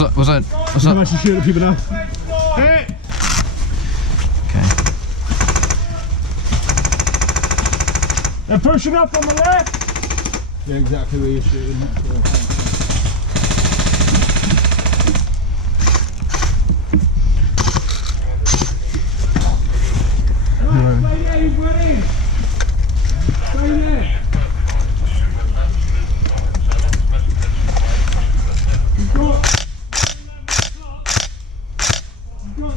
What's that? I'm actually shooting at people now. Hey! Okay. They're pushing up on the left! Yeah, exactly where you're shooting. Stay there, he's winning! Stay there! You've got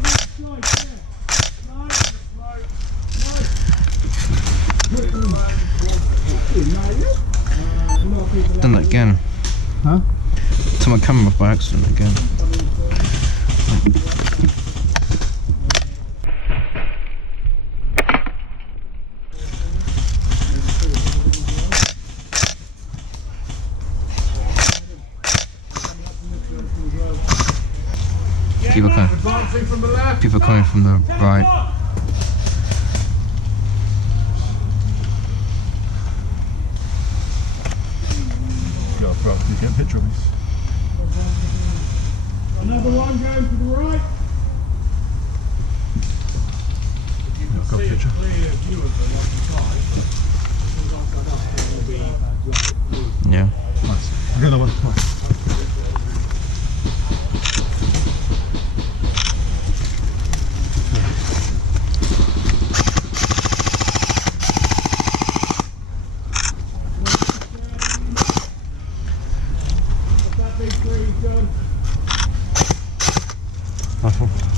that slice there. Done that again. Huh? Took my camera off by accident again. People coming from the right. Go up, bro. You get a picture of me. Another one going to the right. I've got a picture. Yeah. Nice. I've got another one. Nice.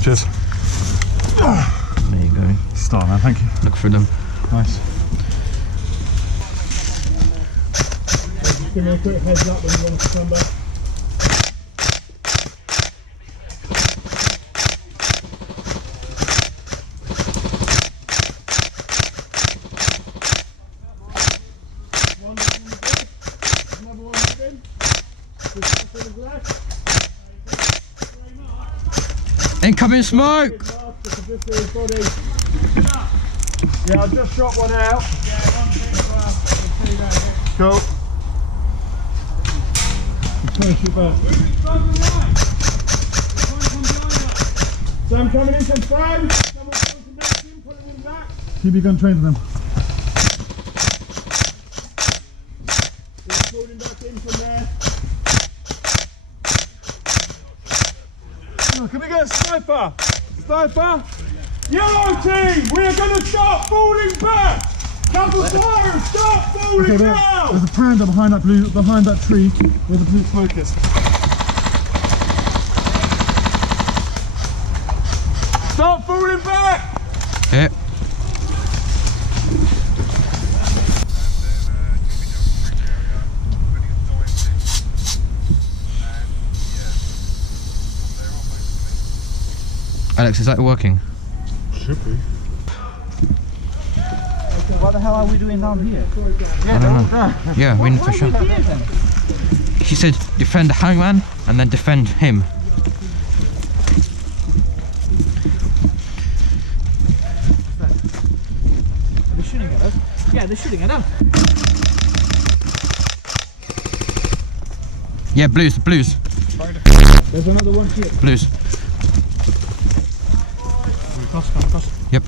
Cheers. There you go. Star, man, thank you. Look for them. Nice. Just give me a quick heads up when you want to come back. Another one moving. Just to the left. Incoming smoke! Yeah, I've just shot one out. Go. I'm trying to shoot back. Sam coming in, confirm. Someone coming to next him, put him in back. Keep your gun trained to them. Just pulled him back in from there. Can we get a sniper? Sniper? Yellow team, we are going to start falling back! Double fire, start falling now! There's a panda behind that blue, behind that tree where the blue smoke is. Start falling back! Yeah. Alex, is that working? Should be. Okay, what the hell are we doing down here? I don't know. Yeah, we need to show. He said defend the hangman and then defend him. Are they shooting at us? Yeah, they're shooting at us. Yeah, blues, blues. There's another one here. Blues. Cross. Yep.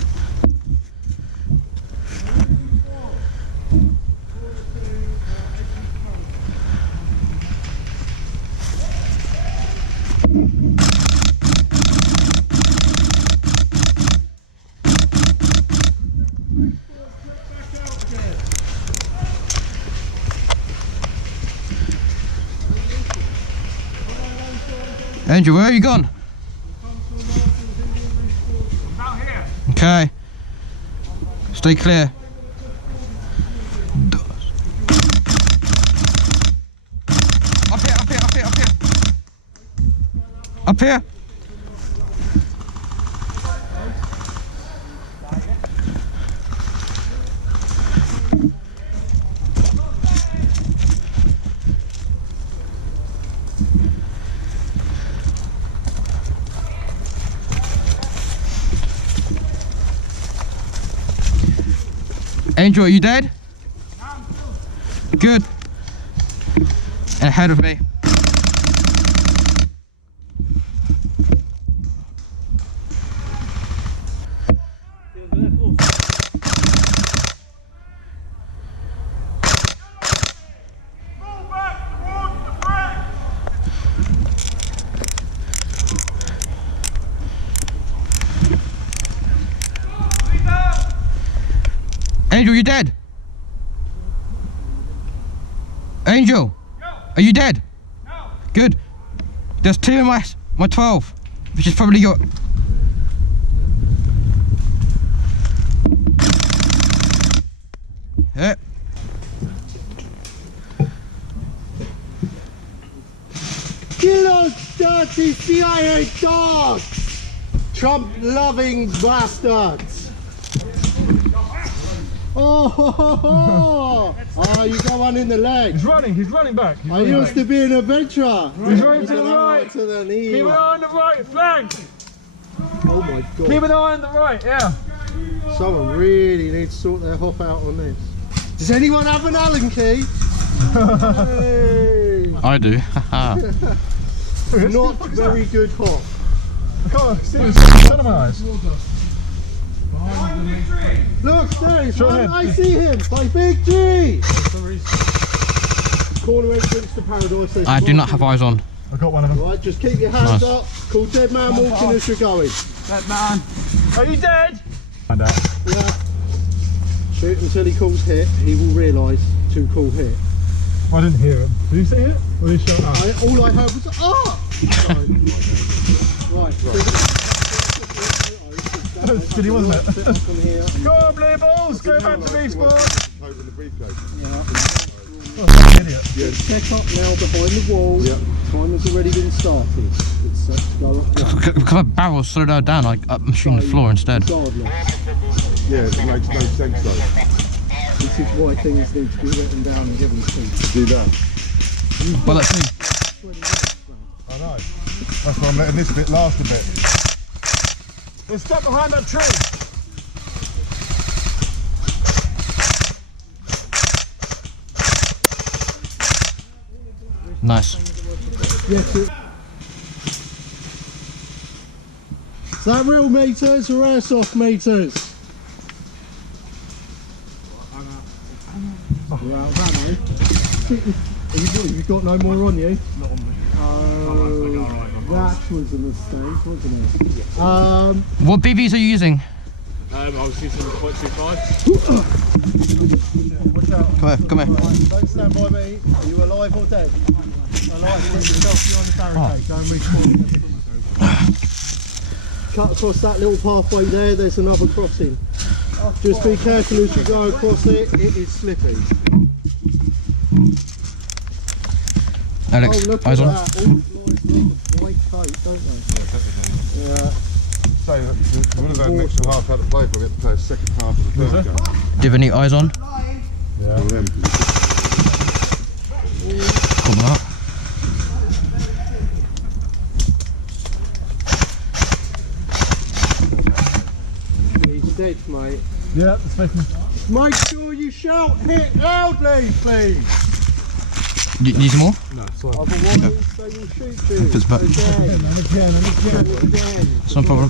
Andrew, where are you gone? Okay. Stay clear. Up here. Up here. Angel, are you dead? Good. Ahead of me. Angel, are you dead? No. Good. There's 2 in my 12, which is probably your... Yeah. Kill those dirty CIA dogs! Trump-loving bastards! Oh, you got one in the leg. He's running back. I used to be an adventurer. He's running to the right. To the knee. Keep an eye on the right flank. Oh my god. Keep an eye on the right, yeah. Someone really needs to sort their hop out on this. Does anyone have an Allen key? Hey. I do. Not very good hop. I can't see the my eyes. Look, there is one. I see him by Big G. Corner entrance to Paradise. I do not have eyes on. I got one of them. Right, just keep your hands Nice. up. Call dead man walking as you're going. Dead man. Are you dead? Find out. Yeah. Shoot until he calls hit. He will realise to call hit. I didn't hear him. Did you see it? Or did you shut up? All I heard was ah. Right. Silly, wasn't it? It? Go on, blue balls. Go back to me, sport. Yeah. Oh, idiot. Check up now behind the wall. Yep. Time has already been started. It's set to go up. Because my barrel slowed her down, I machined the floor instead. Regardless. Yeah, it makes no sense though. This is why things need to be written down and given to you. Do that. Well, that's me. I know. That's why I'm letting this bit last a bit. We're stuck behind that tree. Nice. Yes. Is that real meters or airsoft meters? You've got no more on you? Not on me. That was a mistake, wasn't it? What BBs are you using? I was using the .25. Come here. Don't stand by me. Are you alive or dead? Alive. Get yourself behind the barricade. Don't respawn. Cut across that little pathway there. There's another crossing. Just be careful as you go across it. It is slippy. Alex, Oh, look eyes at on. that. All the white coat, don't they? Yeah. So, what does that next half had to play for? We had to play a second half of the third game. Do you have any eyes on? Yeah. All them. Come on up. He's dead, mate. Yeah, it's making... Make sure you shout hit loudly, please. Need some more? No, sorry. Otherwise, they will shoot you. If it's back. Again. Again. It's no problem.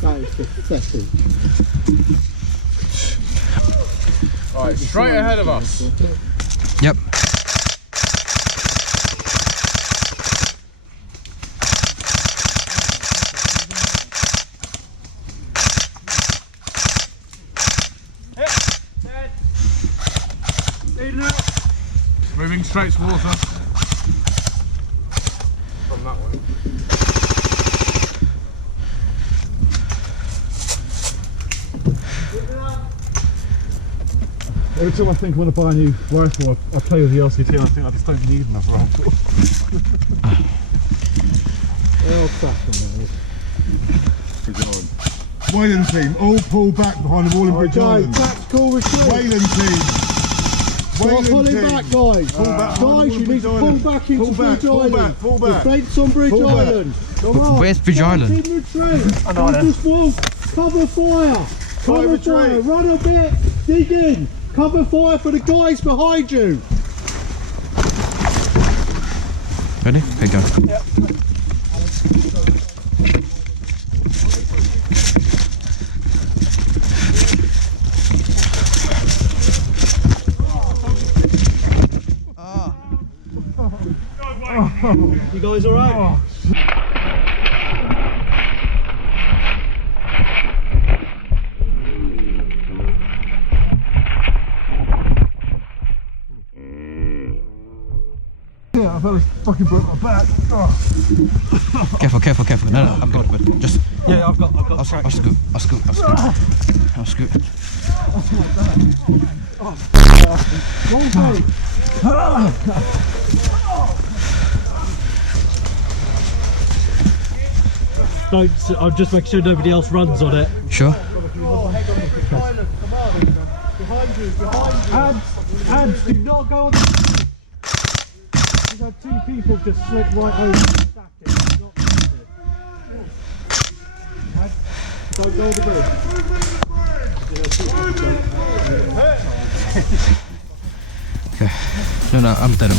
That is pathetic. Right, straight ahead of us. Yep. Moving straight towards us. From that way. Every time I think I want to buy a new rifle, I play with the LCT and I think I just don't need another rifle. They're all cracking, Wayland team, all pull back behind the wall in Bridge Island. Tactical retreat. Wayland team. Start pulling back, guys. Pull back. Guys, you need to pull back into Bridge Island. Pull back. Defence on Bridge Island. Come on. Where's Bridge Island? Retreat. Don't just walk. Cover fire. Cover fire. Run a bit. Dig in. Cover fire for the guys behind you. Ready? Okay, go. Yep. You guys alright? I thought it fucking broke my back. Oh. Careful, careful, careful. No, I'm good, good. Just. Yeah, I've got I'll scoot. I'll scoot. I'll scoot. Don't. I'll just make sure nobody else runs on it. Sure. Abs, do not go on the... We've had 2 people just slip right over the stack. It's not needed. Don't go on the bridge. Okay. No, I'm dead.